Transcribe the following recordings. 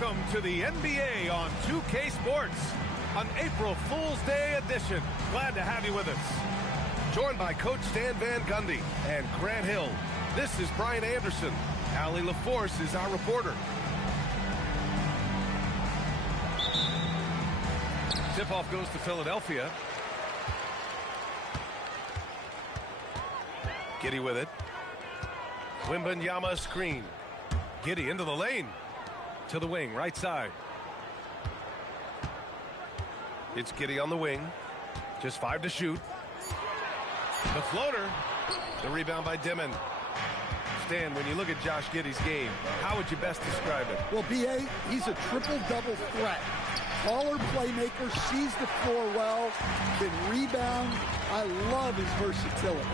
Welcome to the NBA on 2K Sports, an April Fool's Day edition. Glad to have you with us. Joined by Coach Stan Van Gundy and Grant Hill. This is Brian Anderson. Allie LaForce is our reporter. Tip-off goes to Philadelphia. Giddey with it. Wembanyama screen. Giddey into the lane. To the wing, right side. It's Giddey on the wing. Just 5 to shoot. The floater. The rebound by Dimon. Stan, when you look at Josh Giddey's game, how would you best describe it? Well, B.A., he's a triple-double threat. Taller playmaker, sees the floor well, can rebound. I love his versatility.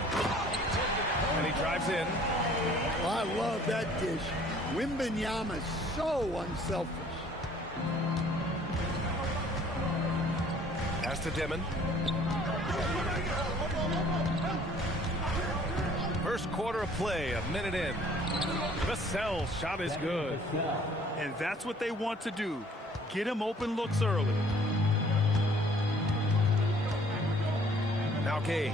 And he drives in. Well, I love that dish. Wembanyama is so unselfish. Pass to Dimon. First quarter of play, a minute in. Vassell's shot is good. And that's what they want to do. Get him open looks early. Now Gay.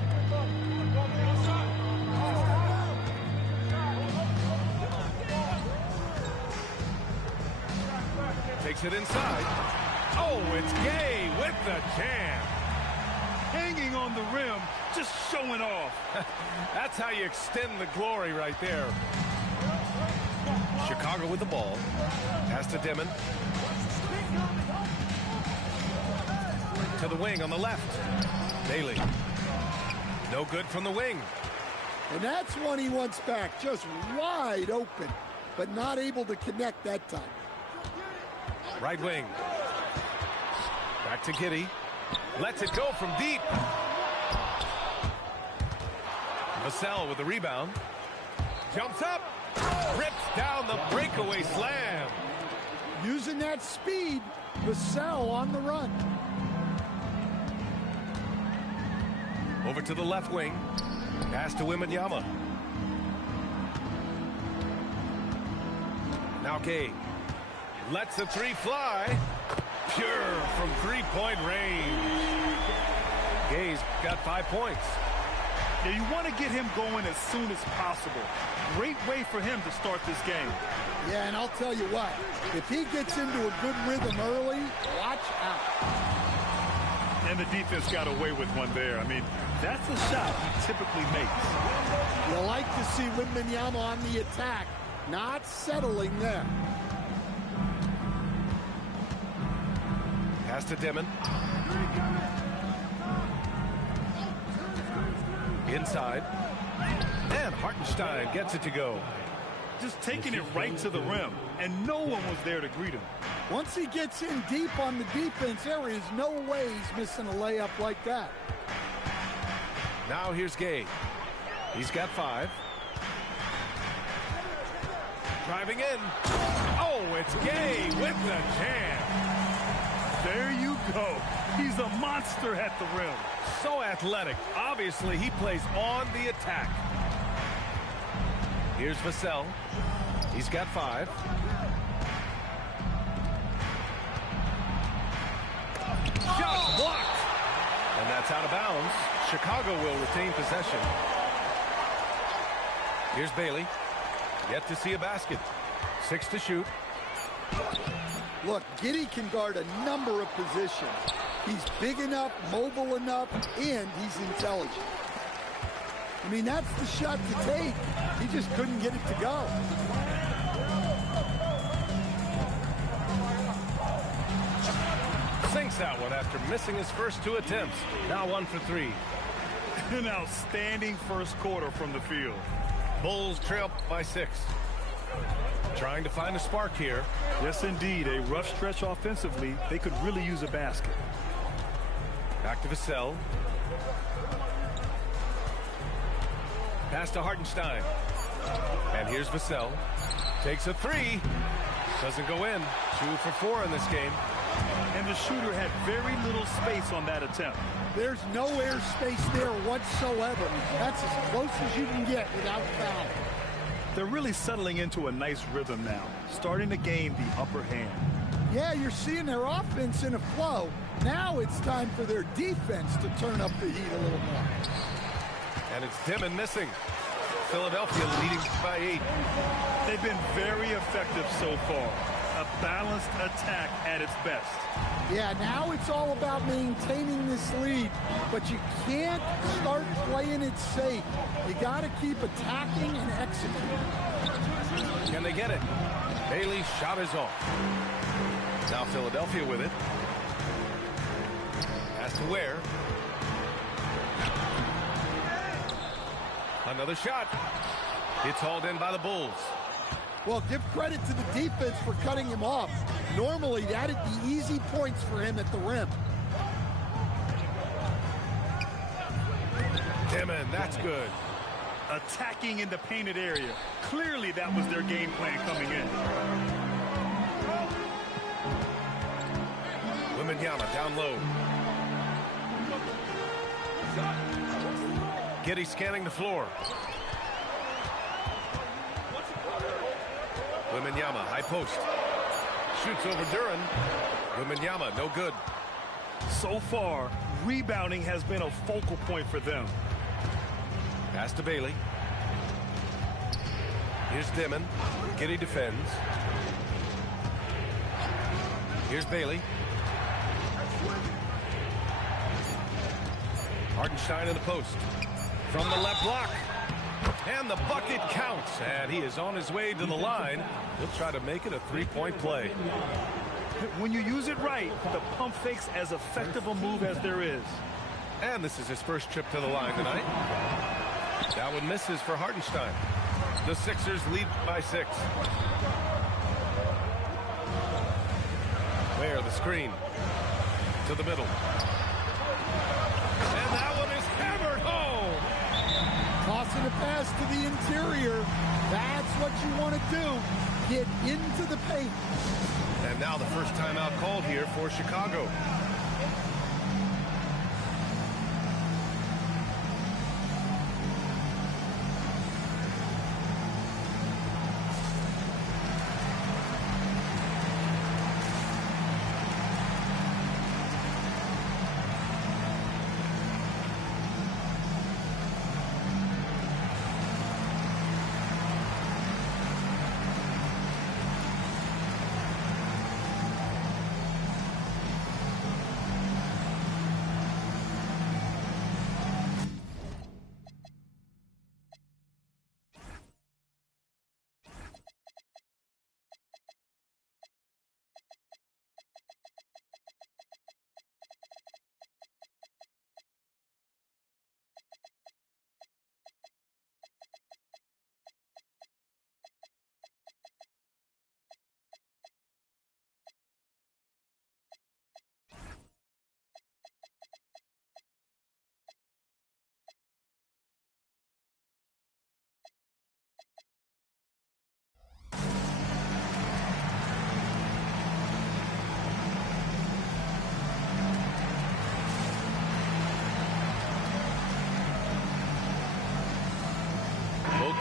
Takes it inside. Oh, it's Gay with the jam. Hanging on the rim, just showing off. That's how you extend the glory right there. Chicago with the ball. Pass to Dimon. To the wing on the left. Bailey. No good from the wing. And that's one he wants back, just wide open, but not able to connect that time. Right wing. Back to Giddey. Lets it go from deep. Vassell with the rebound. Jumps up. Rips down the breakaway slam. Using that speed, Vassell on the run. Over to the left wing. Pass to Wembanyama. Now Gay. Lets the three fly. Pure from three-point range. Gay's got 5 points. Yeah, you want to get him going as soon as possible. Great way for him to start this game. Yeah, and I'll tell you what, if he gets into a good rhythm early, watch out. And the defense got away with one there. I mean, that's a shot he typically makes. You like to see Wembanyama on the attack, not settling there. Pass to Dimon. Inside. And Hartenstein gets it to go. Just taking it right to the rim, and no one was there to greet him. Once he gets in deep on the defense, there is no way he's missing a layup like that. Now here's Gay. He's got 5. Driving in. Oh, it's Gay with the jam. There you go. He's a monster at the rim. So athletic. Obviously, he plays on the attack. Here's Vassell. He's got 5. Shot blocked. And that's out of bounds. Chicago will retain possession. Here's Bailey. Yet to see a basket. 6 to shoot. Look, Giddey can guard a number of positions. He's big enough, mobile enough, and he's intelligent. I mean, that's the shot to take. He just couldn't get it to go. Sinks that one after missing his first 2 attempts. Now 1 for 3. An outstanding first quarter from the field. Bulls trail by 6. Trying to find a spark here. Yes, indeed. A rough stretch offensively. They could really use a basket. Back to Vassell. Pass to Hartenstein. And here's Vassell. Takes a 3. Doesn't go in. 2 for 4 in this game. And the shooter had very little space on that attempt. There's no airspace there whatsoever. That's as close as you can get without fouling. They're really settling into a nice rhythm now, starting to gain the upper hand. Yeah, you're seeing their offense in a flow. Now it's time for their defense to turn up the heat a little more. And it's Dimon missing. Philadelphia leading by 8. They've been very effective so far. A balanced attack at its best. Yeah, now it's all about maintaining this lead, but you can't start playing it safe. You got to keep attacking and executing. Can they get it? Bailey's shot is off. Now Philadelphia with it. Has to Ware. Another shot. It's hauled in by the Bulls. Well, give credit to the defense for cutting him off. Normally, that'd be easy points for him at the rim. Dimon, that's good. Attacking in the painted area. Clearly, that was their game plan coming in. Wembanyama down low. Giddey scanning the floor. Wembanyama, high post. Shoots over Duran. Wembanyama, no good. So far, rebounding has been a focal point for them. Pass to Bailey. Here's Dimon. Giddey defends. Here's Bailey. Hartenstein in the post. From the left block. And the bucket counts. And he is on his way to the line. He'll try to make it a three-point play. When you use it right, the pump fake's as effective a move as there is. And this is his first trip to the line tonight. That one misses for Hartenstein. The Sixers lead by 6. Ware the screen. To the middle. And that one is hammered home. Tossing a pass to the interior. That's what you want to do. Get into the paint. And now the first timeout called here for Chicago.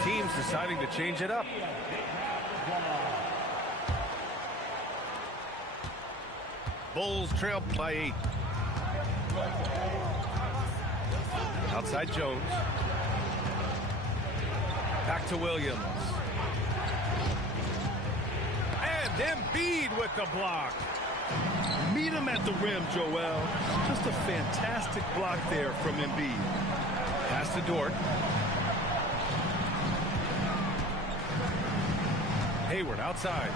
Teams deciding to change it up. Bulls trail by 8. Outside Jones. Back to Williams. And Embiid with the block. Meet him at the rim, Joel. Just a fantastic block there from Embiid. Pass to Dort. Hayward outside.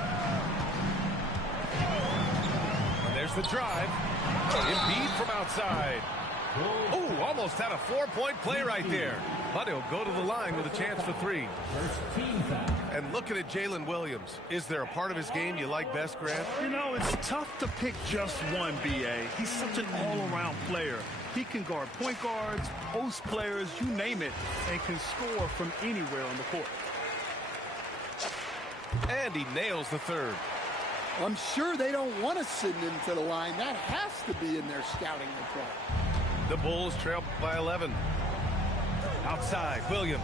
And there's the drive. Embiid from outside. Oh, almost had a 4-point play right there. But he'll go to the line with a chance for 3. And looking at Jalen Williams, is there a part of his game you like best, Grant? You know, it's tough to pick just one, B.A. He's such an all-around player. He can guard point guards, post players, you name it, and can score from anywhere on the court. And he nails the third. I'm sure they don't want to send him to the line. That has to be in their scouting report. The Bulls trail by 11. Outside, Williams.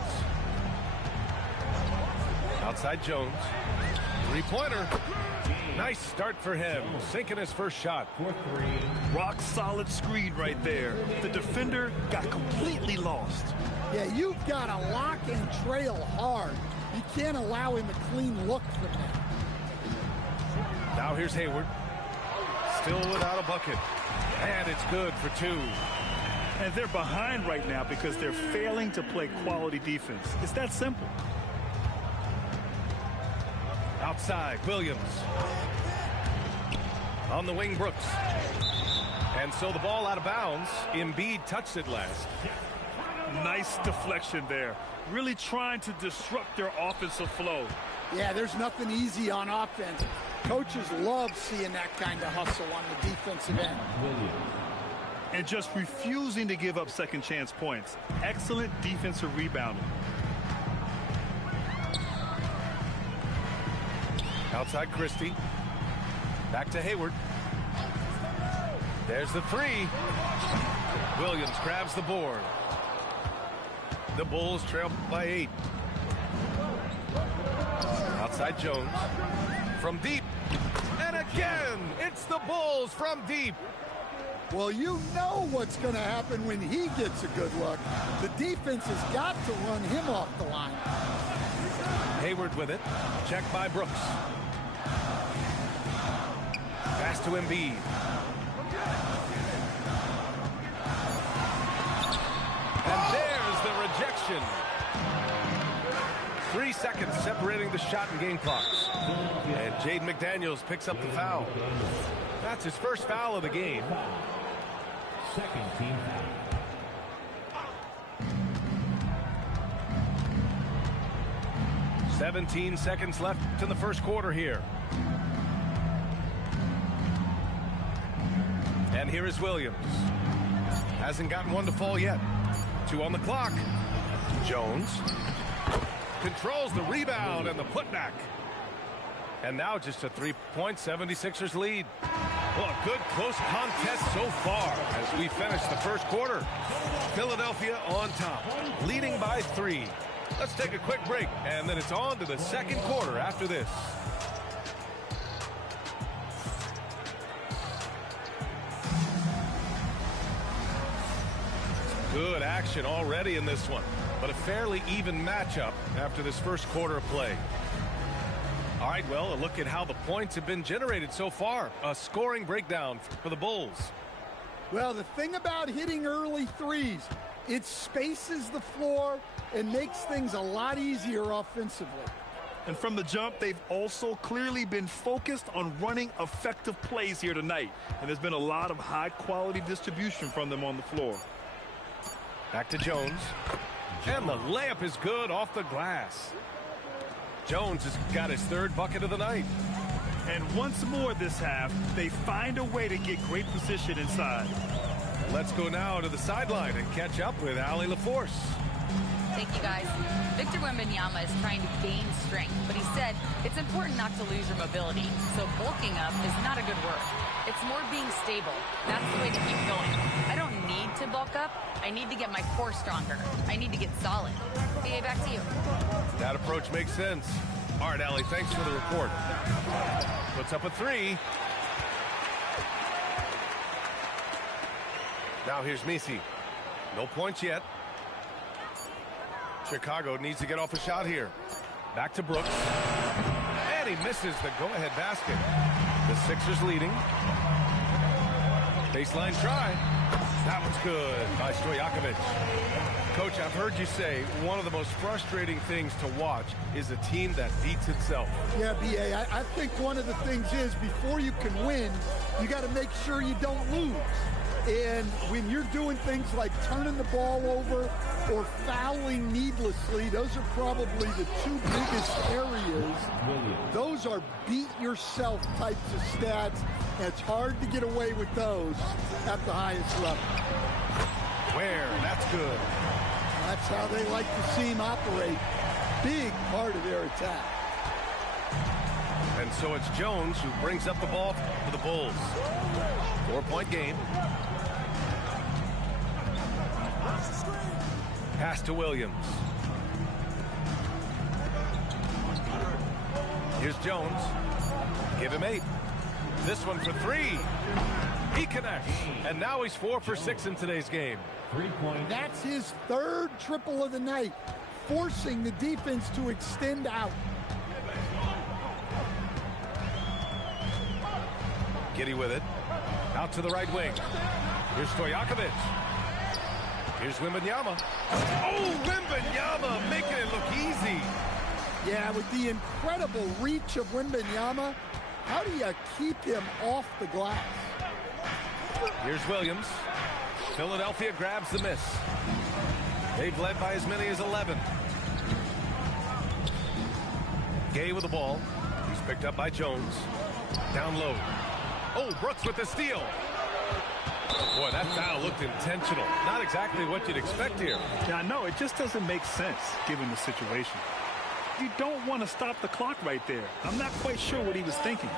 Outside Jones. Three-pointer. Nice start for him. Sinking his first shot. Rock solid screen right there. The defender got completely lost. Yeah, you've got to lock and trail hard. You can't allow him a clean look from that. Now here's Hayward. Still without a bucket. And it's good for two. And they're behind right now because they're failing to play quality defense. It's that simple. Outside, Williams. On the wing, Brooks. And so the ball out of bounds. Embiid touched it last. Nice deflection there. Really trying to disrupt their offensive flow. Yeah, there's nothing easy on offense. Coaches love seeing that kind of hustle on the defensive end. And just refusing to give up second chance points. Excellent defensive rebounding. Outside Christie. Back to Hayward. There's the three. Williams grabs the board. The Bulls trail by 8. Outside Jones. From deep. And again, it's the Bulls from deep. Well, you know what's going to happen when he gets a good look. The defense has got to run him off the line. Hayward with it. Checked by Brooks. Pass to Embiid. And there's the rejection. 3 seconds separating the shot and game clocks. And Jaden McDaniels picks up the foul. That's his first foul of the game. Second team foul. 17 seconds left in the first quarter here. And here is Williams. Hasn't gotten one to fall yet. 2 on the clock. Jones controls the rebound and the putback. And now just a 3-point 76ers lead. Well, a good close contest so far as we finish the first quarter. Philadelphia on top, leading by 3. Let's take a quick break, and then it's on to the second quarter after this. Good action already in this one, but a fairly even matchup after this first quarter of play. All right, well, a look at how the points have been generated so far. A scoring breakdown for the Bulls. Well, the thing about hitting early threes, it spaces the floor and makes things a lot easier offensively. And from the jump, they've also clearly been focused on running effective plays here tonight. And there's been a lot of high-quality distribution from them on the floor. Back to Jones. And the layup is good off the glass. Jones has got his 3rd bucket of the night. And once more this half, they find a way to get great position inside. Let's go now to the sideline and catch up with Allie LaForce. Thank you, guys. Victor Wembanyama is trying to gain strength, but he said it's important not to lose your mobility. So bulking up is not a good word. It's more being stable. That's the way to keep going. I don't need to bulk up. I need to get my core stronger. I need to get solid. Okay, back to you. That approach makes sense. All right, Allie, thanks for the report. Puts up a 3. Now here's Messi. No points yet. Chicago needs to get off a shot here. Back to Brooks. And he misses the go-ahead basket. The Sixers leading. Baseline try. That one's good by Stojakovic. Coach, I've heard you say one of the most frustrating things to watch is a team that beats itself. Yeah, B.A., I think one of the things is before you can win, you got to make sure you don't lose. And when you're doing things like turning the ball over or fouling needlessly, those are probably the 2 biggest areas. Those are beat-yourself types of stats, and it's hard to get away with those at the highest level. Where? That's good. That's how they like to see him operate. Big part of their attack. And so it's Jones who brings up the ball for the Bulls. 4-point game. Pass to Williams. Here's Jones. Give him 8. This one for 3. He connects. And now he's 4 for 6 in today's game. 3 points. That's his 3rd triple of the night, forcing the defense to extend out. Giddy with it. Out to the right wing. Here's Stojakovic. Here's Wembanyama. Oh, Wembanyama making it look easy. Yeah, with the incredible reach of Wembanyama, how do you keep him off the glass? Here's Williams. Philadelphia grabs the miss. They've led by as many as 11. Gay with the ball. He's picked up by Jones. Down low. Oh, Brooks with the steal. Boy, that foul looked intentional. Not exactly what you'd expect here. Yeah, I know. It just doesn't make sense given the situation. You don't want to stop the clock right there. I'm not quite sure what he was thinking.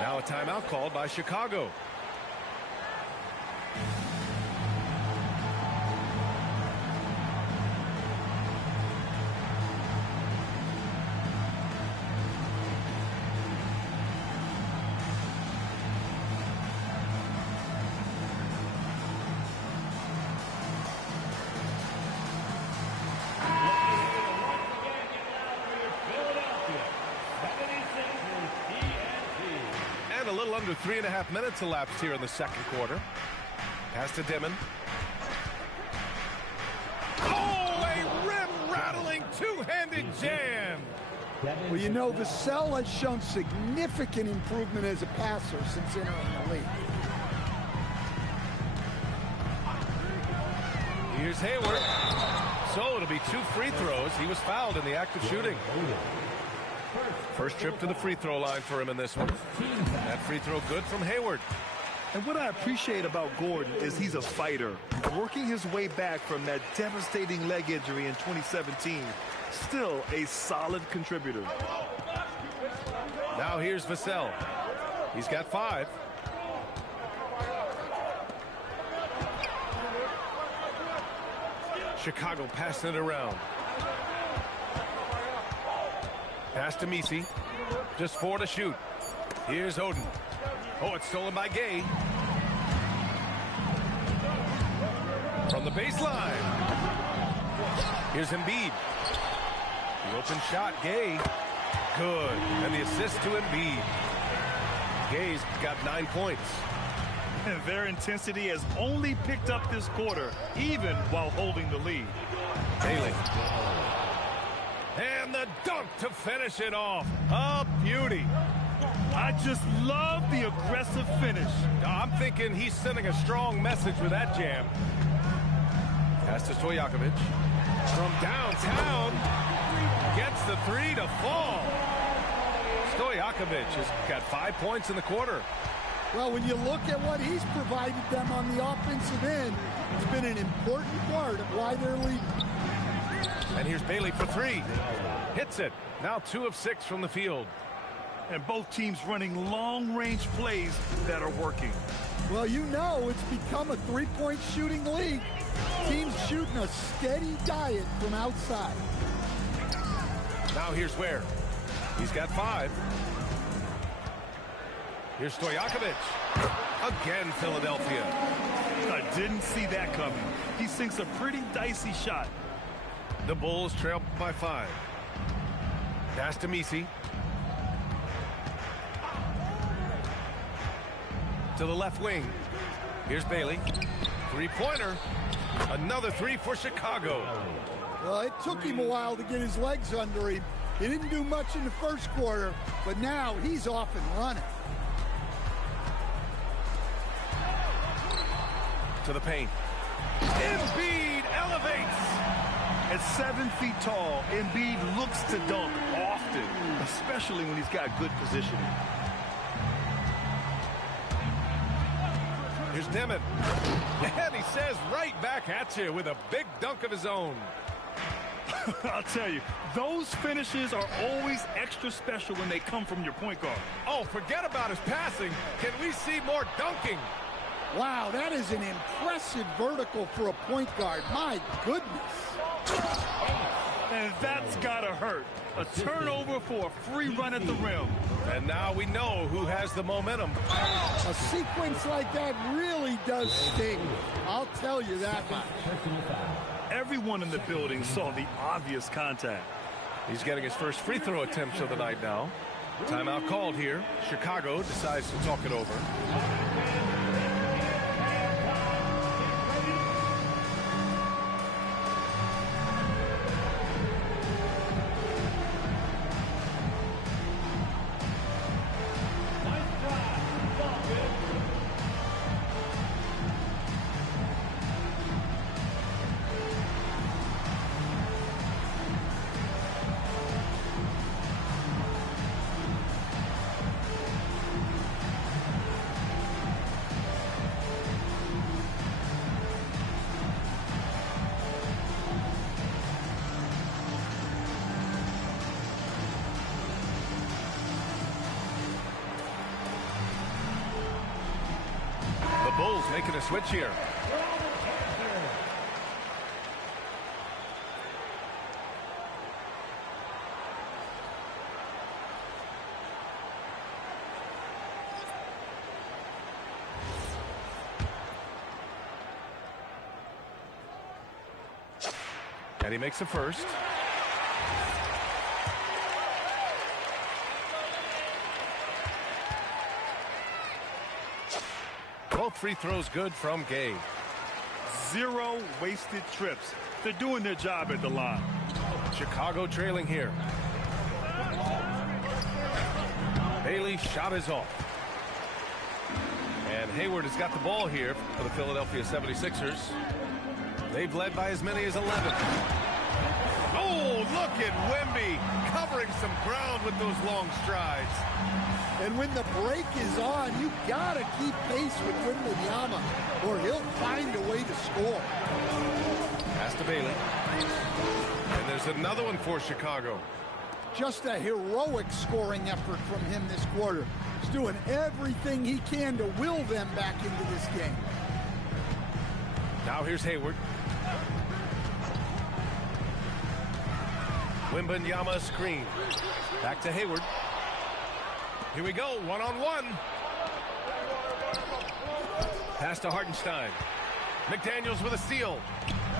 Now a timeout called by Chicago. A little under 3.5 minutes elapsed here in the second quarter. Pass to Dimon. Oh, a rim-rattling two-handed jam. Well, you know, Vassell has shown significant improvement as a passer since entering the league. Here's Hayward. So it'll be 2 free throws. He was fouled in the act of shooting. First trip to the free throw line for him in this one. That free throw good from Hayward. And what I appreciate about Gordon is he's a fighter. Working his way back from that devastating leg injury in 2017. Still a solid contributor. Now here's Vassell. He's got 5. Chicago passing it around. Pass to Misi. Just 4 to shoot. Here's Oden. Oh, it's stolen by Gay. From the baseline. Here's Embiid. The open shot, Gay. Good. And the assist to Embiid. Gay's got 9 points. And their intensity has only picked up this quarter, even while holding the lead. Bailey. And the dunk to finish it off. A beauty. I just love the aggressive finish. I'm thinking he's sending a strong message with that jam. Pass to Stojakovic. From downtown. Gets the 3 to fall. Stojakovic has got 5 points in the quarter. Well, when you look at what he's provided them on the offensive end, it's been an important part of why they're leading. And here's Bailey for 3. Hits it. Now 2 of 6 from the field. And both teams running long-range plays that are working. Well, you know it's become a three-point shooting league. Teams shooting a steady diet from outside. Now here's Ware. He's got 5. Here's Stojakovic. Again, Philadelphia. I didn't see that coming. He sinks a pretty dicey shot. The Bulls trail by 5. Pass to Misi. To the left wing. Here's Bailey. 3-pointer. Another 3 for Chicago. Well, it took him a while to get his legs under him. He didn't do much in the first quarter, but now he's off and running. To the paint. Embiid elevates. At 7 feet tall, Embiid looks to dunk often, especially when he's got good positioning. Here's Dimon. And he says right back at you with a big dunk of his own. I'll tell you, those finishes are always extra special when they come from your point guard. Oh, forget about his passing. Can we see more dunking? Wow, that is an impressive vertical for a point guard. My goodness. And that's gotta hurt. A turnover for a free run at the rim. And now we know who has the momentum. A sequence like that really does sting. I'll tell you that much. Everyone in the building saw the obvious contact. He's getting his first free throw attempts of the night now. Timeout called here. Chicago decides to talk it over. Bulls making a switch here. And he makes the first. Both free throws good from Gay. 0 wasted trips. They're doing their job at the line. Chicago trailing here. Bailey's shot is off. And Hayward has got the ball here for the Philadelphia 76ers. They've led by as many as 11. Oh, look at Wemby covering some ground with those long strides. And when the break is on, you gotta keep pace with Wembanyama, or he'll find a way to score. Pass to Bailey. And there's another one for Chicago. Just a heroic scoring effort from him this quarter. He's doing everything he can to will them back into this game. Now here's Hayward. Wembanyama screen. Back to Hayward. Here we go, one-on-one. Pass to Hartenstein. McDaniels with a steal.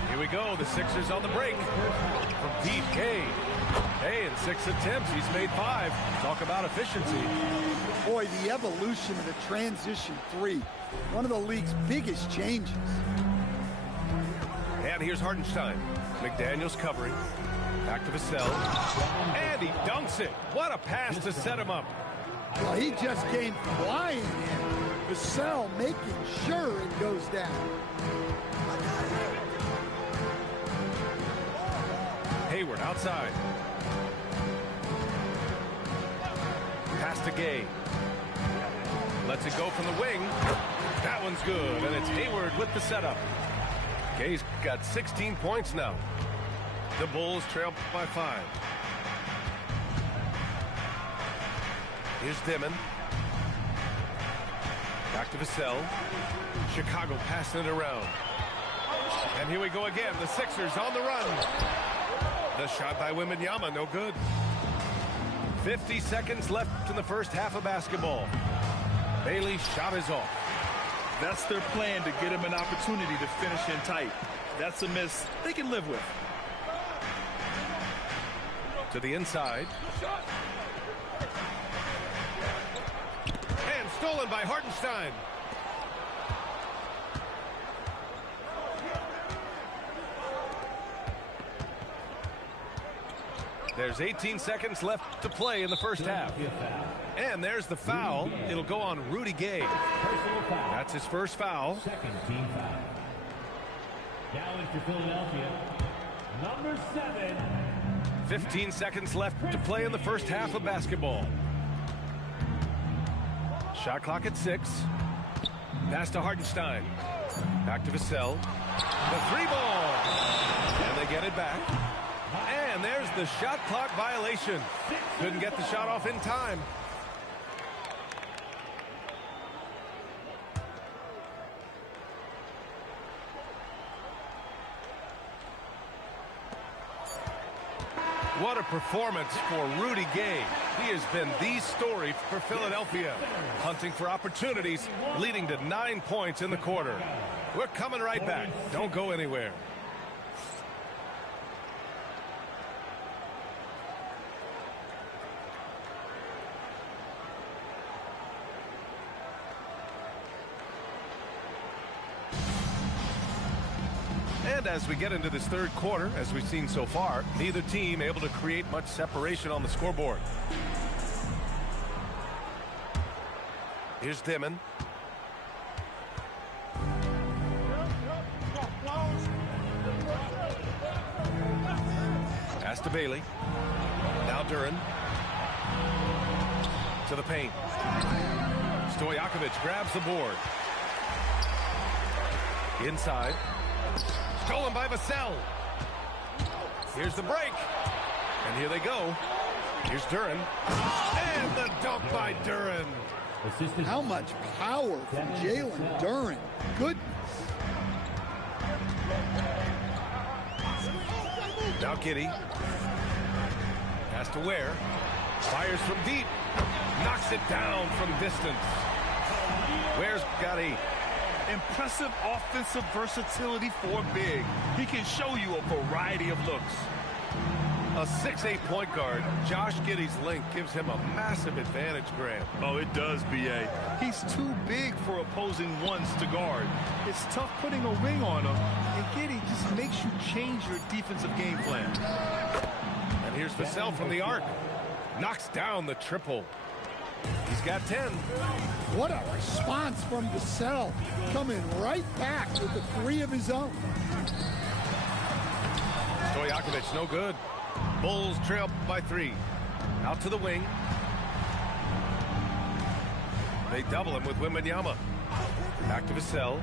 Here we go, the Sixers on the break. From deep, Gay. Hey, in 6 attempts, he's made 5. Talk about efficiency. Boy, the evolution of the transition 3. One of the league's biggest changes. And here's Hartenstein. McDaniels covering. Back to Vassell. And he dunks it. What a pass to set him up. Well, he just came flying in. Vassell making sure it goes down. Hayward outside. Pass to Gay. Lets it go from the wing. That one's good, and it's Hayward with the setup. Gay's got 16 points now. The Bulls trail by 5. Here's Dimon. Back to Vassell. Chicago passing it around. And here we go again. The Sixers on the run. The shot by Wembanyama, no good. 50 seconds left in the first half of basketball. Bailey's shot is off. That's their plan, to get him an opportunity to finish in tight. That's a miss they can live with. To the inside. And stolen by Hartenstein. There's 18 seconds left to play in the first half. And there's the foul. It'll go on Rudy Gay. That's his first foul. Second team foul. Now in for Philadelphia, number 7. 15 seconds left to play in the first half of basketball. Shot clock at 6. Pass to Hartenstein. Back to Vassell. The 3-ball. And they get it back. And there's the shot clock violation. Couldn't get the shot off in time. What a performance for Rudy Gay. He has been the story for Philadelphia, hunting for opportunities, leading to 9 points in the quarter. We're coming right back. Don't go anywhere. And as we get into this third quarter, as we've seen so far, neither team able to create much separation on the scoreboard. Here's Dimon. Pass to Bailey. Now Duran. To the paint. Stojakovic grabs the board. Inside. Stolen by Vassell. Here's the break. And here they go. Here's Duran. And the dunk by Duran. How much power from Jalen Duran. Goodness. Now Giddey. Pass to Ware. Fires from deep. Knocks it down from distance. Ware's got 8. Impressive offensive versatility for big. He can show you a variety of looks. A 6'8" point guard, Josh Giddey's length gives him a massive advantage, Graham. Oh, it does, B.A. He's too big for opposing ones to guard. It's tough putting a ring on him, and Giddey just makes you change your defensive game plan. And here's Vassell from the arc. Knocks down the triple. He's got 10. What a response from Vassell. Coming right back with the 3 of his own. Stojakovic, no good. Bulls trail by 3. Out to the wing. They double him with Wembanyama. Back to Vassell.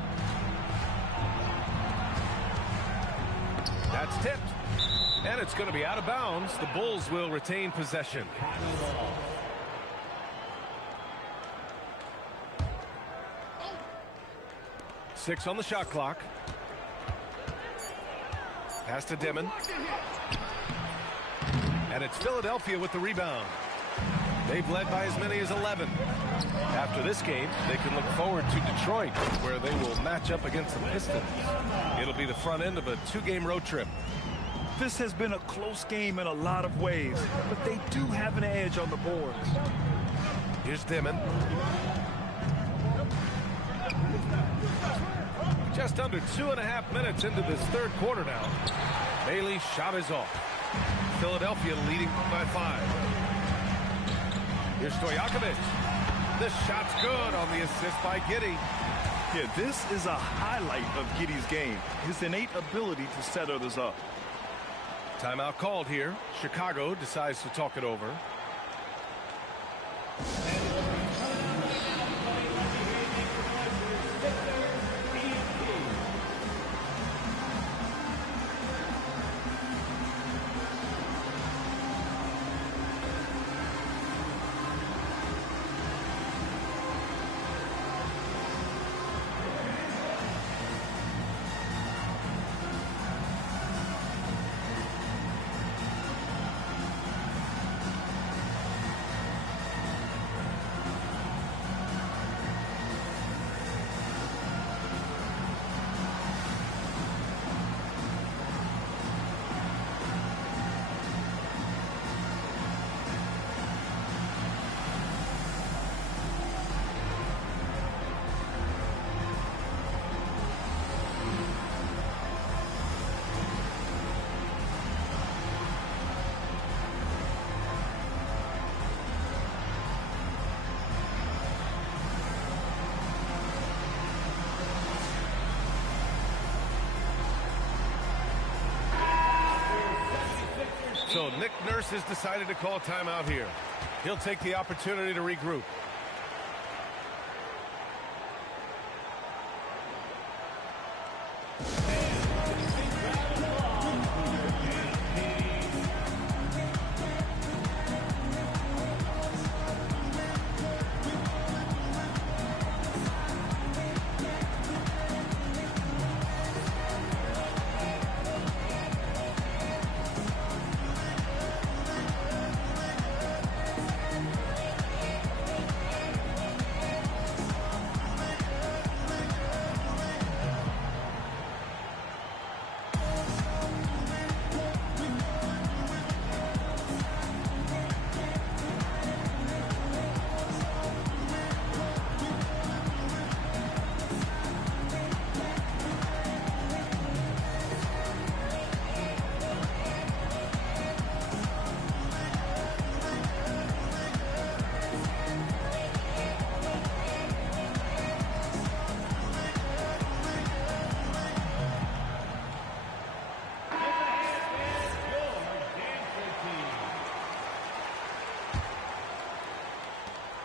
That's tipped. And it's going to be out of bounds. The Bulls will retain possession. 6 on the shot clock. Pass to Dimon. And it's Philadelphia with the rebound. They've led by as many as 11. After this game, they can look forward to Detroit, where they will match up against the Pistons. It'll be the front end of a 2-game road trip. This has been a close game in a lot of ways, but they do have an edge on the boards. Here's Dimon. Just under 2.5 minutes into this third quarter now. Bailey's shot is off. Philadelphia leading by 5. Here's Stojakovic. This shot's good on the assist by Giddey. Yeah, this is a highlight of Giddey's game. His innate ability to set others up. Timeout called here. Chicago decides to talk it over. So Nick Nurse has decided to call timeout here. He'll take the opportunity to regroup.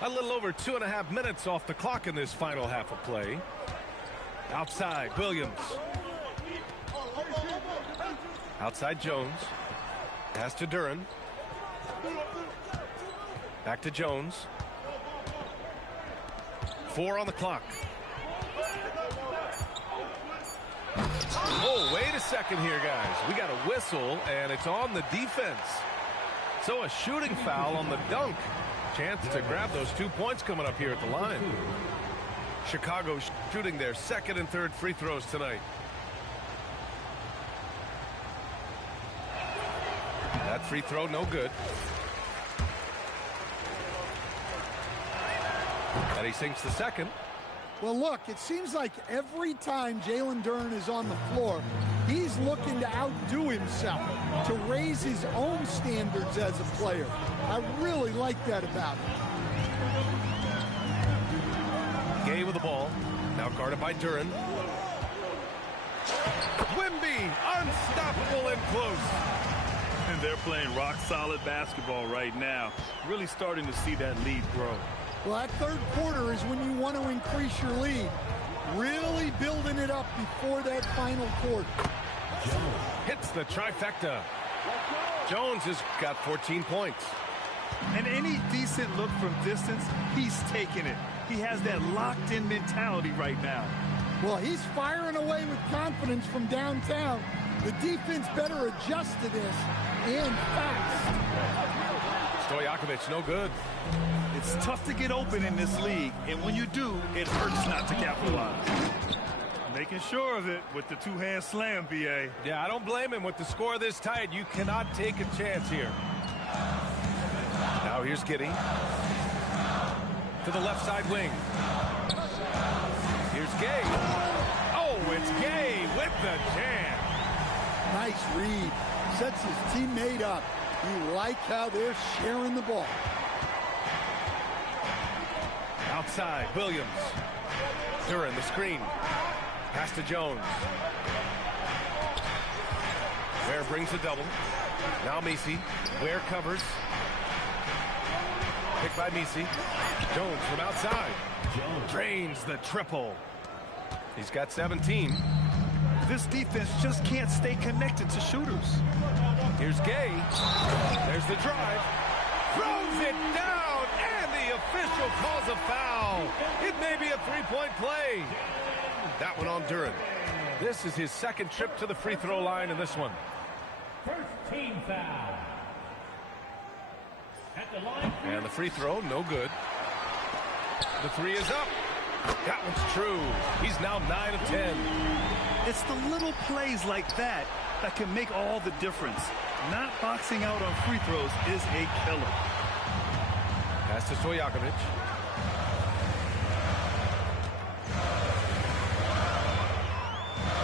A little over 2.5 minutes off the clock in this final half of play. Outside, Williams. Outside, Jones. Pass to Duran. Back to Jones. 4 on the clock. Oh, wait a second here, guys. We got a whistle, and it's on the defense. So a shooting foul on the dunk. Chance to grab those 2 points coming up here at the line. Chicago shooting their second and third free throws tonight. That free throw, no good. And he sinks the second. Well, look, it seems like every time Jalen Duran is on the floor, he's looking to outdo himself, to raise his own standards as a player. I really like that about him. Gay with the ball. Now guarded by Duran. Wimby, unstoppable and close. And they're playing rock-solid basketball right now. Really starting to see that lead grow. Well, that third quarter is when you want to increase your lead. Really building it up before that final quarter. Hits the trifecta. Jones has got 14 points. And any decent look from distance, he's taking it. He has that locked-in mentality right now. Well, he's firing away with confidence from downtown. The defense better adjust to this, and fast. Stojakovic, no good. It's tough to get open in this league, and when you do, it hurts not to capitalize. Making sure of it with the two-hand slam, B.A. Yeah, I don't blame him with the score this tight. You cannot take a chance here. Now here's Giddey. To the left side wing. Here's Gay. Oh, it's Gay with the jam. Nice read. Sets his teammate up. You like how they're sharing the ball. Outside, Williams. Duran, the screen. Pass to Jones. Ware brings a double. Now Messi. Ware covers. Picked by Messi. Jones from outside. Drains the triple. He's got 17. This defense just can't stay connected to shooters. Here's Gay. There's the drive. Throws it down, and the official calls a foul. It may be a three-point play. That one on Duran. This is his second trip to the free throw line in this one. First team foul. At the line. And the free throw, no good. The three is up. That one's true. He's now 9 of 10. It's the little plays like that that can make all the difference. Not boxing out on free throws is a killer. Pass to Stojakovic.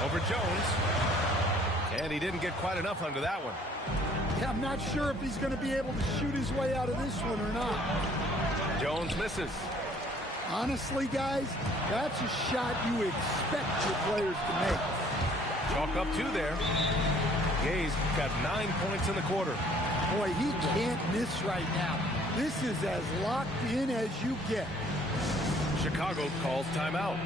Over Jones. And he didn't get quite enough under that one. Yeah, I'm not sure if he's going to be able to shoot his way out of this one or not. Jones misses. Honestly, guys, that's a shot you expect your players to make. Chalk up 2 there. Gay's got 9 points in the quarter. Boy, he can't miss right now. This is as locked in as you get. Chicago calls timeout.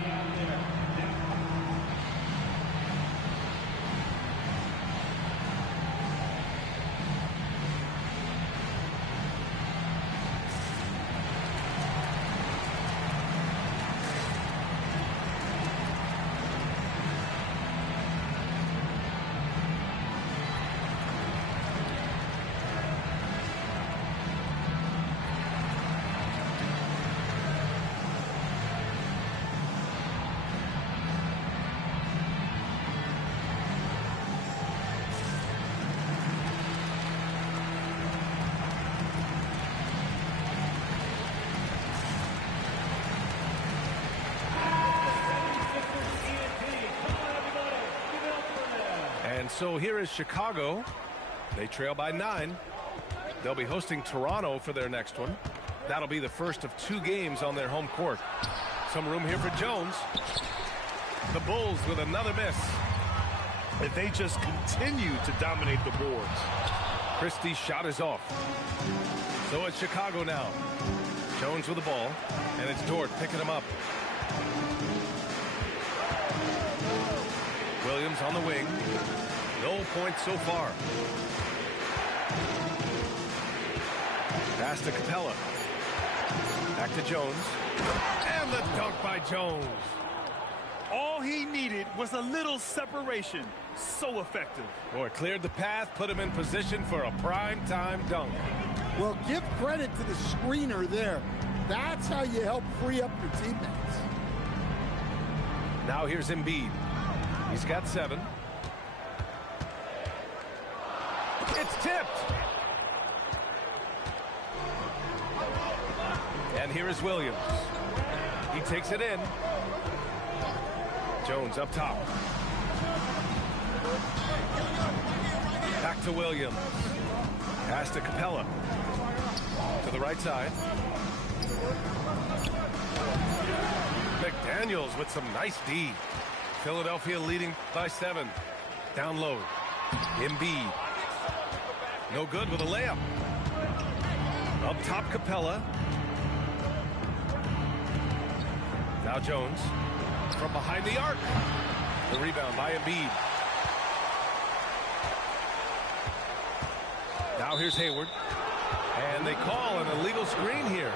And so here is Chicago. They trail by 9. They'll be hosting Toronto for their next one. That'll be the first of 2 games on their home court. Some room here for Jones. The Bulls with another miss. If they just continue to dominate the boards. Christie's shot is off. So it's Chicago now. Jones with the ball, and it's Dort picking him up. Williams on the wing. No points so far. Pass to Capella. Back to Jones. And the dunk by Jones. All he needed was a little separation. So effective. Boy, cleared the path, put him in position for a prime-time dunk. Well, give credit to the screener there. That's how you help free up your teammates. Now here's Embiid. He's got 7. It's tipped. And here is Williams. He takes it in. Jones up top. Back to Williams. Pass to Capella. To the right side. McDaniels with some nice D. Philadelphia leading by 7. Down low. Embiid. No good with a layup. Up top, Capella. Now Jones. From behind the arc. The rebound by Embiid. Now here's Hayward. And they call an illegal screen here.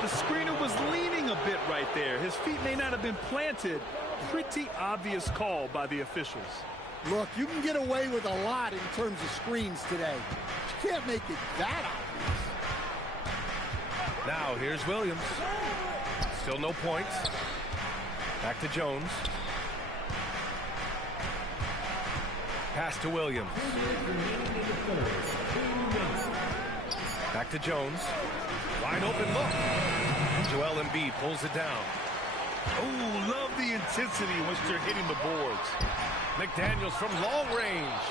The screener was leaning a bit right there. His feet may not have been planted. Pretty obvious call by the officials. Look, you can get away with a lot in terms of screens today. You can't make it that obvious. Now here's Williams. Still no points. Back to Jones. Pass to Williams. Back to Jones. Wide open look. Joel Embiid pulls it down. Oh, love the intensity once they're hitting the boards. McDaniels from long range.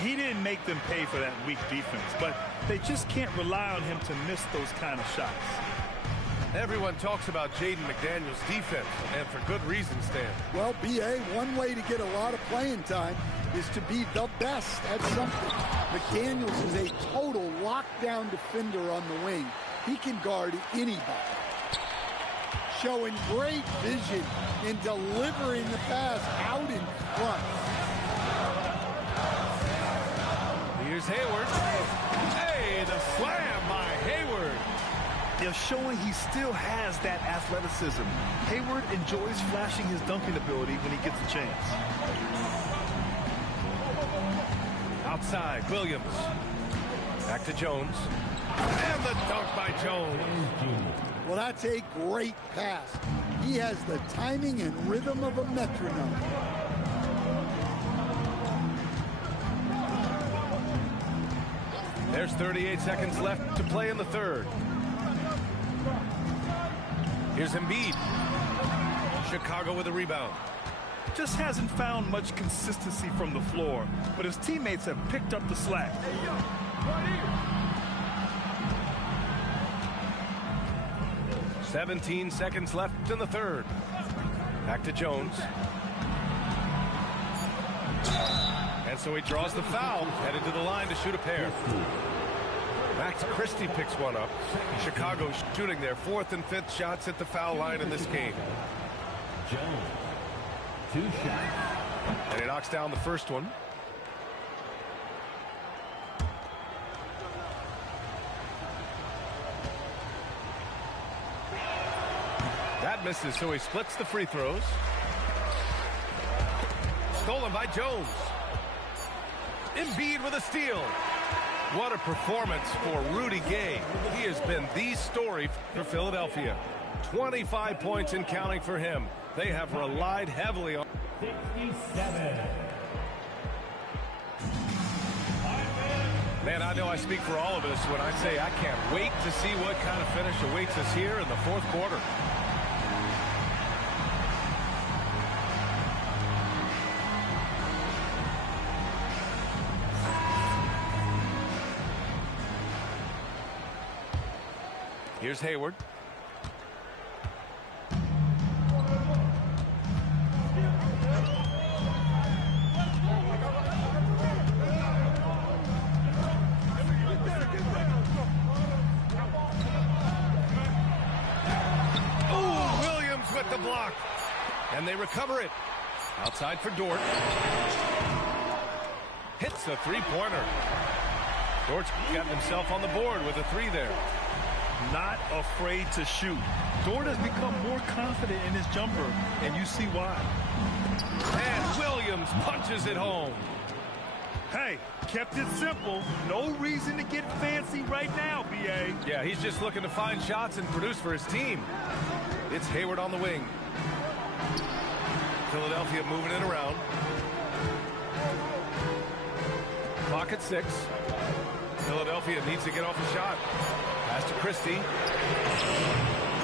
He didn't make them pay for that weak defense, but they just can't rely on him to miss those kind of shots. Everyone talks about Jaden McDaniels' defense, and for good reason, Stan. Well, B.A., one way to get a lot of playing time is to be the best at something. McDaniels is a total lockdown defender on the wing. He can guard anybody. Showing great vision in delivering the pass out in front. Here's Hayward. Hey, the slam by Hayward. They're showing he still has that athleticism. Hayward enjoys flashing his dunking ability when he gets a chance. Outside, Williams. Back to Jones. And the dunk by Jones. Well, that's a great pass. He has the timing and rhythm of a metronome. There's 38 seconds left to play in the third. Here's Embiid. Chicago with a rebound. Just hasn't found much consistency from the floor, but his teammates have picked up the slack. 17 seconds left in the third. Back to Jones. And so he draws the foul, headed to the line to shoot a pair. Max Christie picks one up. Chicago shooting their 4th and 5th shots at the foul line in this game. Jones, 2 shots. And he knocks down the first one. That misses, so he splits the free throws. Stolen by Jones. Embiid with a steal. What a performance for Rudy Gay. He has been the story for Philadelphia. 25 points and counting for him. They have relied heavily on 67. Man, I know I speak for all of us when I say I can't wait to see what kind of finish awaits us here in the fourth quarter. Here's Hayward. block. And they recover it. Outside for Dort. Hits a three-pointer. Dort's got himself on the board with a three there. Not afraid to shoot. Dort has become more confident in his jumper, and you see why. And Williams punches it home. Hey, kept it simple. No reason to get fancy right now, B.A. Yeah, he's just looking to find shots and produce for his team. It's Hayward on the wing. Philadelphia moving it around. Clock at 6. Philadelphia needs to get off a shot. Pass to Christie.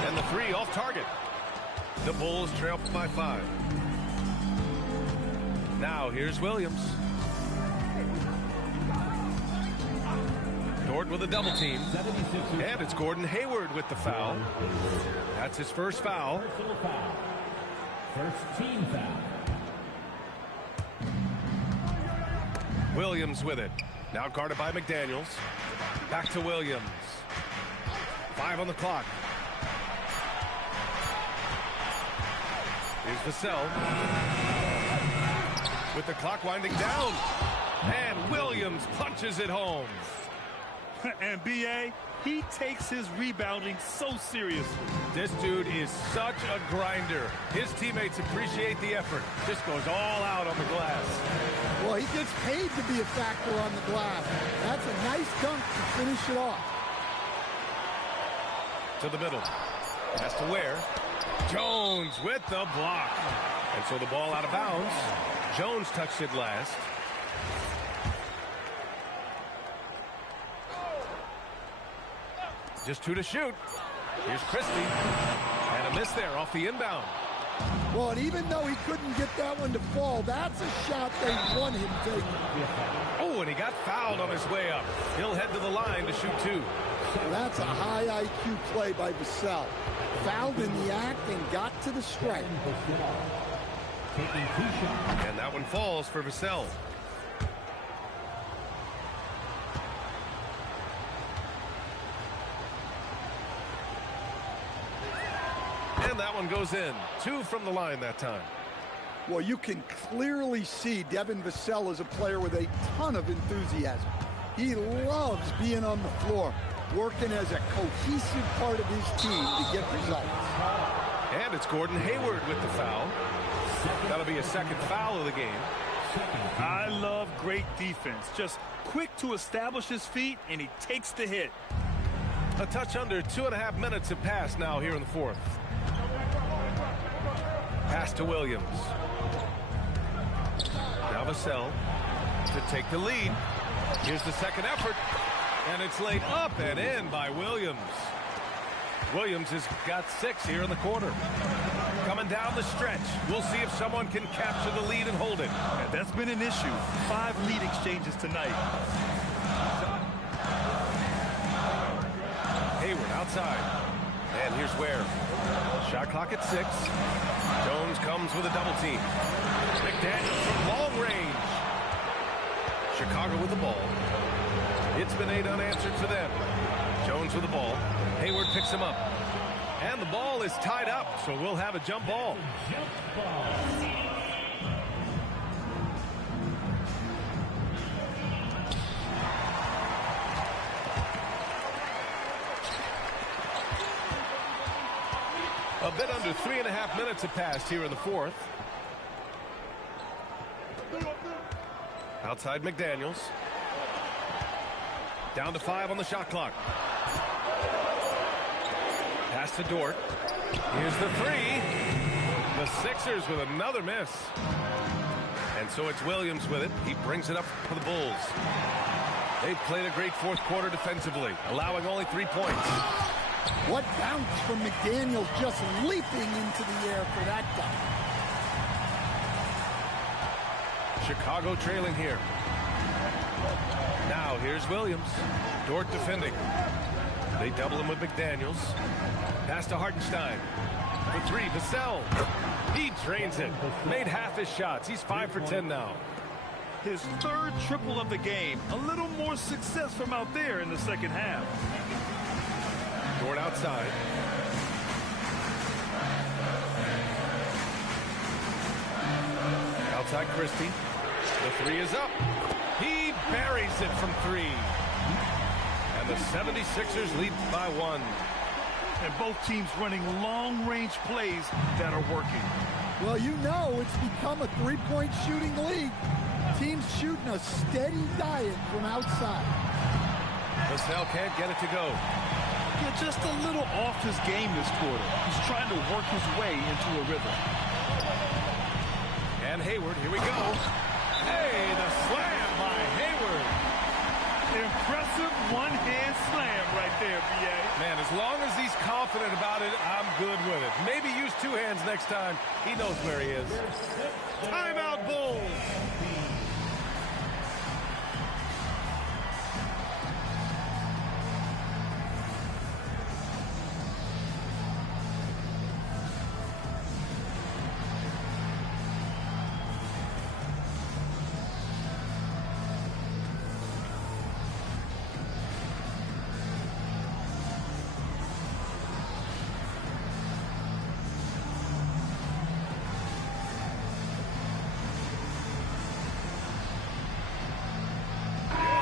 And the three off target. The Bulls trail by 5. Now here's Williams. Dort with a double team. And it's Gordon Hayward with the foul. That's his first foul. First team foul. Williams with it. Now guarded by McDaniels. Back to Williams. 5 on the clock. Here's Vassell. With the clock winding down. And Williams punches it home. And B.A., he takes his rebounding so seriously. This dude is such a grinder. His teammates appreciate the effort. Just goes all out on the glass. Well, he gets paid to be a factor on the glass. That's a nice dunk to finish it off. To the middle. Has to Ware. Jones with the block. And so the ball out of bounds. Jones touched it last. Just 2 to shoot. Here's Christie. And a miss there off the inbound. Well, and even though he couldn't get that one to fall, that's a shot they want him taking. Oh, and he got fouled on his way up. He'll head to the line to shoot 2. Well, that's a high IQ play by Vassell. Fouled in the act and got to the strike. Taking 2 shots. And that one falls for Vassell. And that one goes in. 2 from the line that time. Well, you can clearly see Devin Vassell is a player with a ton of enthusiasm. He loves being on the floor, working as a cohesive part of his team to get results. And it's Gordon Hayward with the foul. That'll be a second foul of the game. I love great defense. Just quick to establish his feet, and he takes the hit. A touch under 2.5 minutes have passed now here in the 4th. Pass to Williams. Now Vassell to take the lead. Here's the second effort. And it's laid up and in by Williams. Williams has got 6 here in the quarter. Coming down the stretch. We'll see if someone can capture the lead and hold it. And that's been an issue. 5 lead exchanges tonight. Hayward outside. And here's Ware. Shot clock at 6. Jones comes with a double team. McDaniels from long range. Chicago with the ball. It's been 8 unanswered for them. Jones with the ball. Hayward picks him up. And the ball is tied up, so we'll have a jump ball. A bit under 3.5 minutes have passed here in the 4th. Outside McDaniels. Down to 5 on the shot clock. Pass to Dort. Here's the 3. The Sixers with another miss. And so it's Williams with it. He brings it up for the Bulls. They've played a great 4th quarter defensively, allowing only 3 points. What bounce from McDaniels, just leaping into the air for that dunk. Chicago trailing here. Now here's Williams. Dort defending. They double him with McDaniels. Pass to Hartenstein. For 3, Vassell. He drains it. Made half his shots. He's 5 for 10 now. His 3rd triple of the game. A little more success from out there in the second half. Dort outside. outside Christie. The three is up. He buries it from three. And the 76ers lead by 1. And both teams running long-range plays that are working. Well, you know it's become a three-point shooting league. Teams shooting a steady diet from outside. Vassell can't get it to go. Yeah, just a little off his game this quarter. He's trying to work his way into a rhythm. And Hayward, here we go. Hey, the slam by Hayward. Impressive one-hand slam right there, B.A. Man, as long as he's confident about it, I'm good with it. Maybe use two hands next time. He knows where he is. Timeout, Bulls.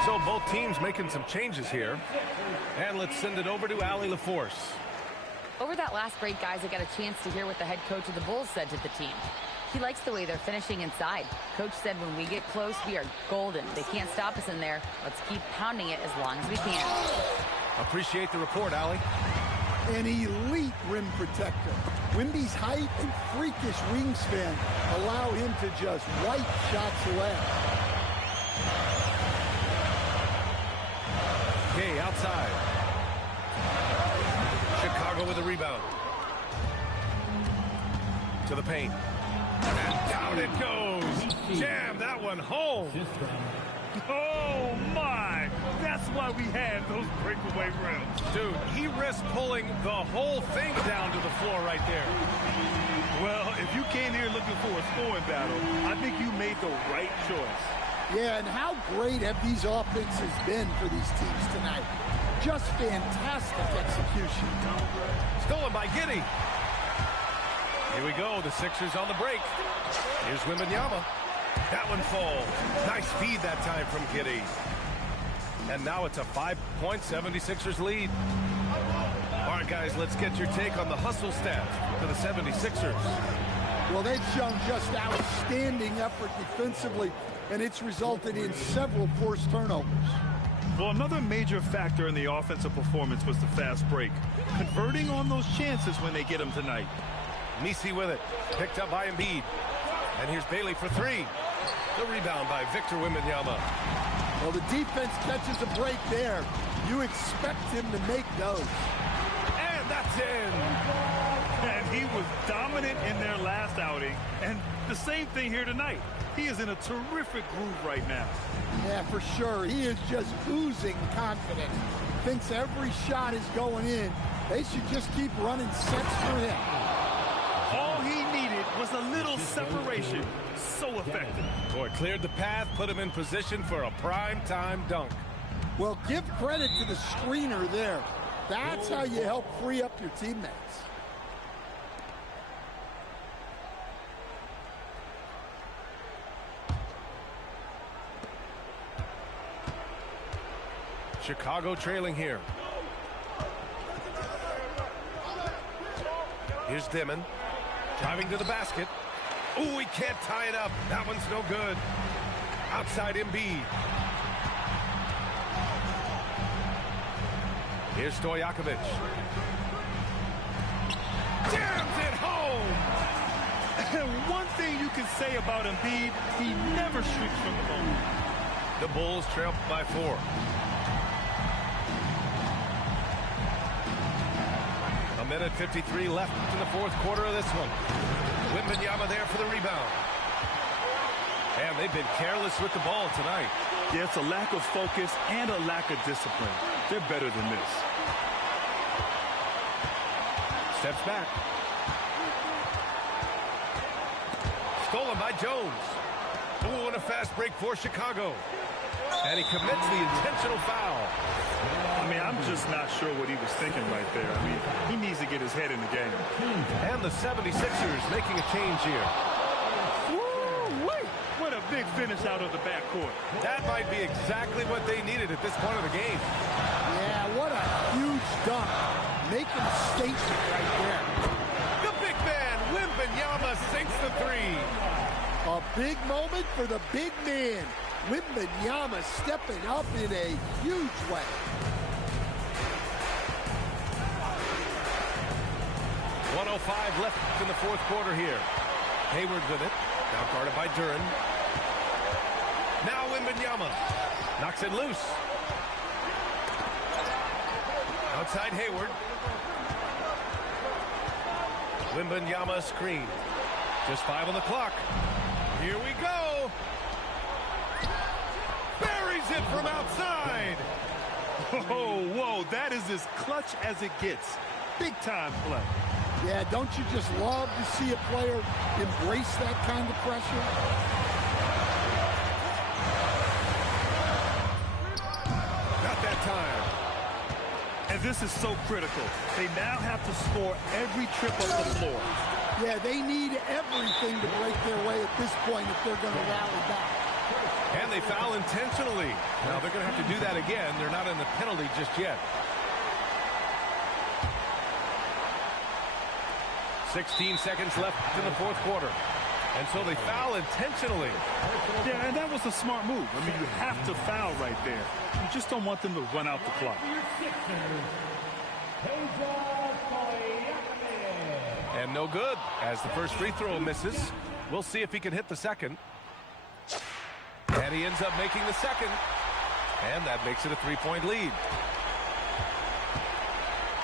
So both teams making some changes here. And let's send it over to Allie LaForce. Over that last break, guys, I got a chance to hear what the head coach of the Bulls said to the team. He likes the way they're finishing inside. Coach said when we get close, we are golden. They can't stop us in there. Let's keep pounding it as long as we can. Appreciate the report, Allie. An elite rim protector. Wemby's height and freakish wingspan allow him to just wipe shots away. Okay, outside. Chicago with a rebound. To the paint. And down it goes. Jam that one home. Oh, my. That's why we had those breakaway rims. Dude, he risked pulling the whole thing down to the floor right there. Well, if you came here looking for a scoring battle, I think you made the right choice. Yeah, and how great have these offenses been for these teams tonight? Just fantastic execution. Stolen by Giddey. Here we go, the Sixers on the break. Here's Wembanyama. That one falls. Nice feed that time from Giddey. And now it's a 5-point 76ers lead. All right, guys, let's get your take on the hustle stats for the 76ers. Well, they've shown just outstanding effort defensively, and it's resulted in several forced turnovers. Well, another major factor in the offensive performance was the fast break. Converting on those chances when they get them tonight. Messi with it. Picked up by Embiid. And here's Bailey for three. The rebound by Victor Wembanyama. Well, the defense catches a break there. You expect him to make those. And that's in. And he was dominant in their last outing. And the same thing here tonight. He is in a terrific groove right now. Yeah, for sure. He is just oozing confidence. Thinks every shot is going in. They should just keep running sets for him. All he needed was a little separation. So effective. Boy, cleared the path, put him in position for a prime-time dunk. Well, give credit to the screener there. That's how you help free up your teammates. Chicago trailing here. Here's Dimon. Driving to the basket. Ooh, he can't tie it up. That one's no good. Outside Embiid. Here's Stojakovic. Jams it home! And one thing you can say about Embiid, he never shrinks from the moment. The Bulls trail by 4. A minute 53 left in the fourth quarter of this one. Wembanyama there for the rebound. And they've been careless with the ball tonight. Yeah, it's a lack of focus and a lack of discipline. They're better than this. Steps back. Stolen by Jones. Ooh, and a fast break for Chicago. And he commits the intentional foul. I mean, I'm just not sure what he was thinking right there. I mean, he needs to get his head in the game. And the 76ers making a change here. Woo-wee! big finish out of the backcourt. That might be exactly what they needed at this point of the game. Yeah, what a huge dunk. Making a statement right there. The big man, Wembanyama, sinks the three. A big moment for the big man. Wembanyama stepping up in a huge way. .105 left in the fourth quarter here. Hayward with it. Now guarded by Duren. Now Wembanyama. Knocks it loose. Outside Hayward. Wembanyama screen. Just 5 on the clock. Here we go. Buries it from outside. Whoa, that is as clutch as it gets. Big time play. Yeah, don't you just love to see a player embrace that kind of pressure? Not that time. And this is so critical. They now have to score every trip up the floor. Yeah, they need everything to break their way at this point if they're going to rally back. And they foul intentionally. Now they're going to have to do that again. They're not in the penalty just yet. 16 seconds left in the fourth quarter. And so they foul intentionally. Yeah, and that was a smart move. I mean, you have to foul right there. You just don't want them to run out the clock. And no good as the first free throw misses. We'll see if he can hit the second. And he ends up making the second. And that makes it a 3-point lead.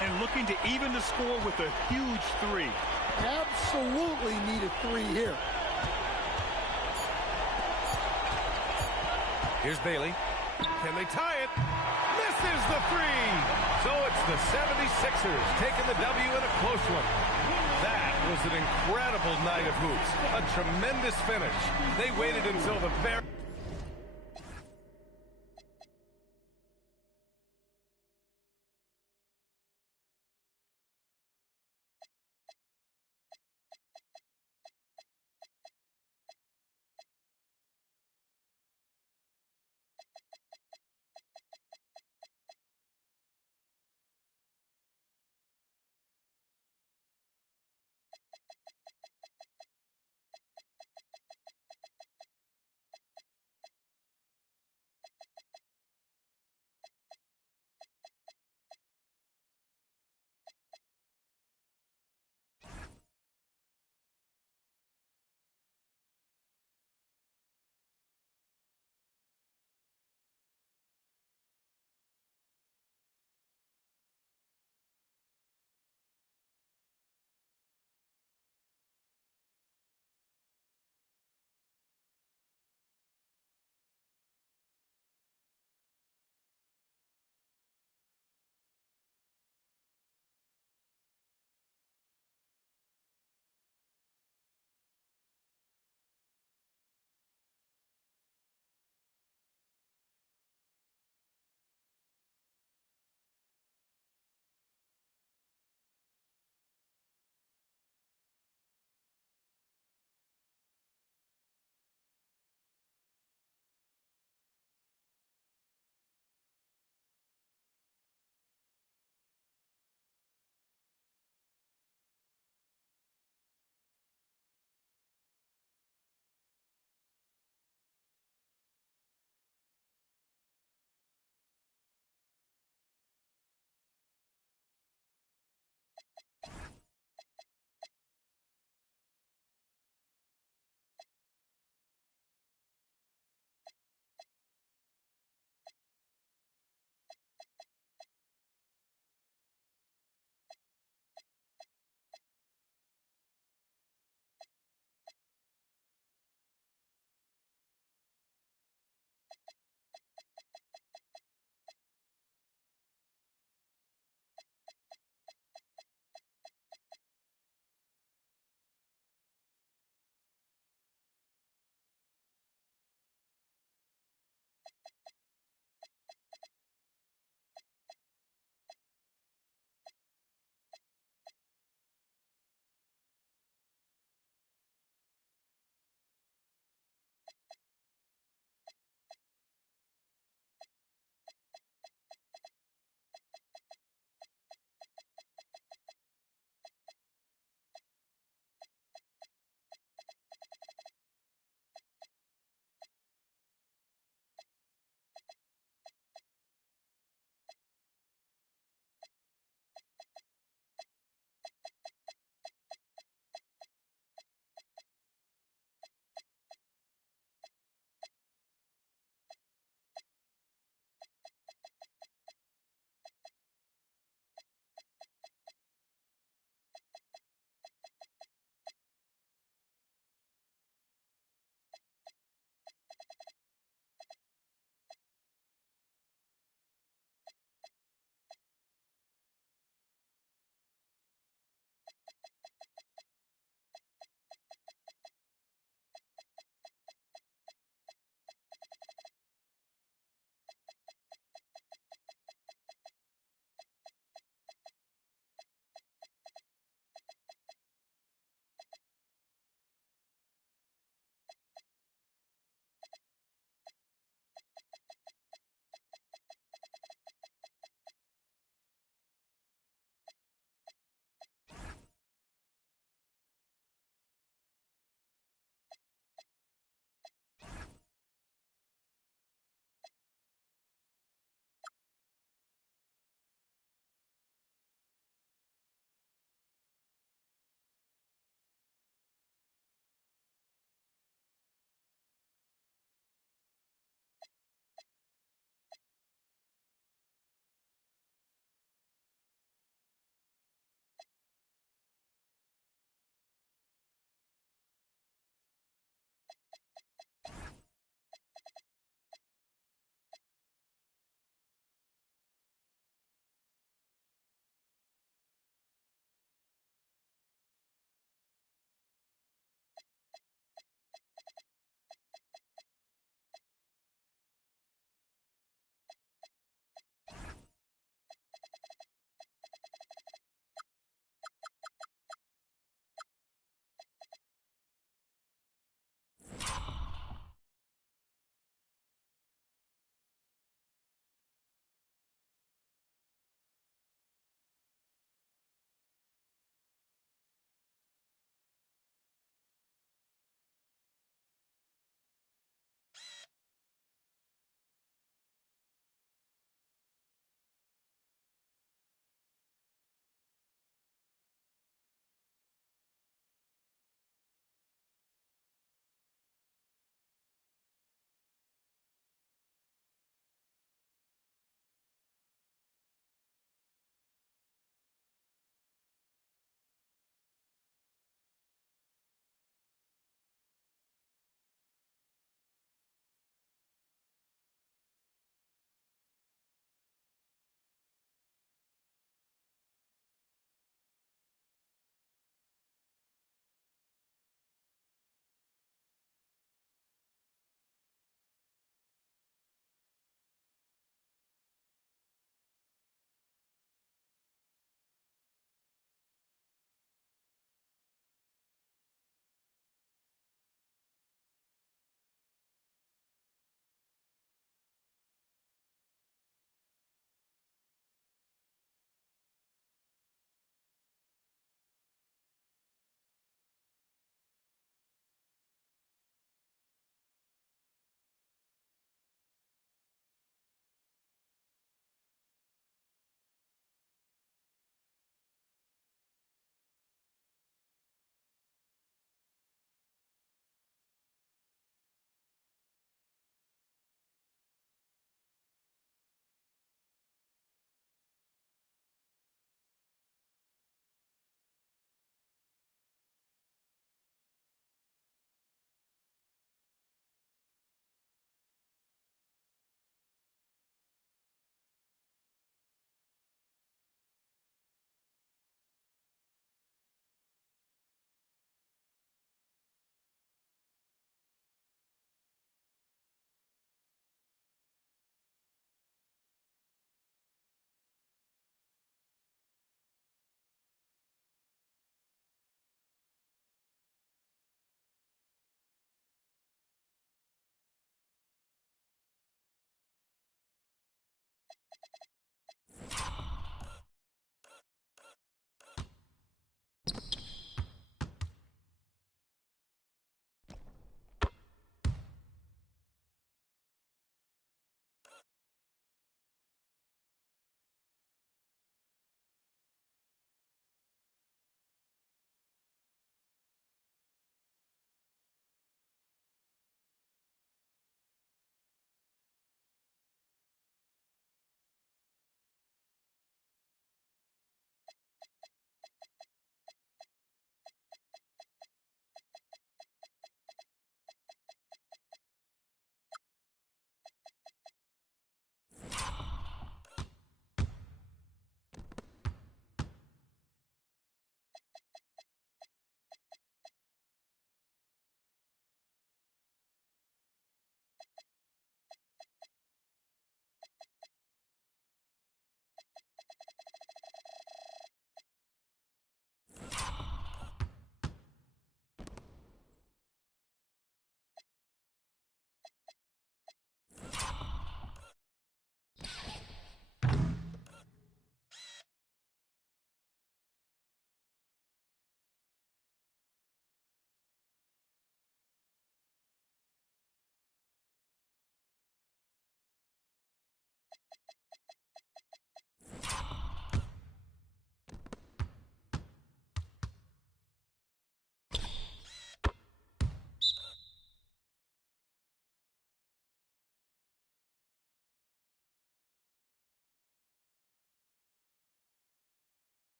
And looking to even the score with a huge three. Absolutely need a three here. Here's Bailey. Can they tie it? Misses the three. So it's the 76ers taking the W in a close one. That was an incredible night of hoops. A tremendous finish. They waited until the very...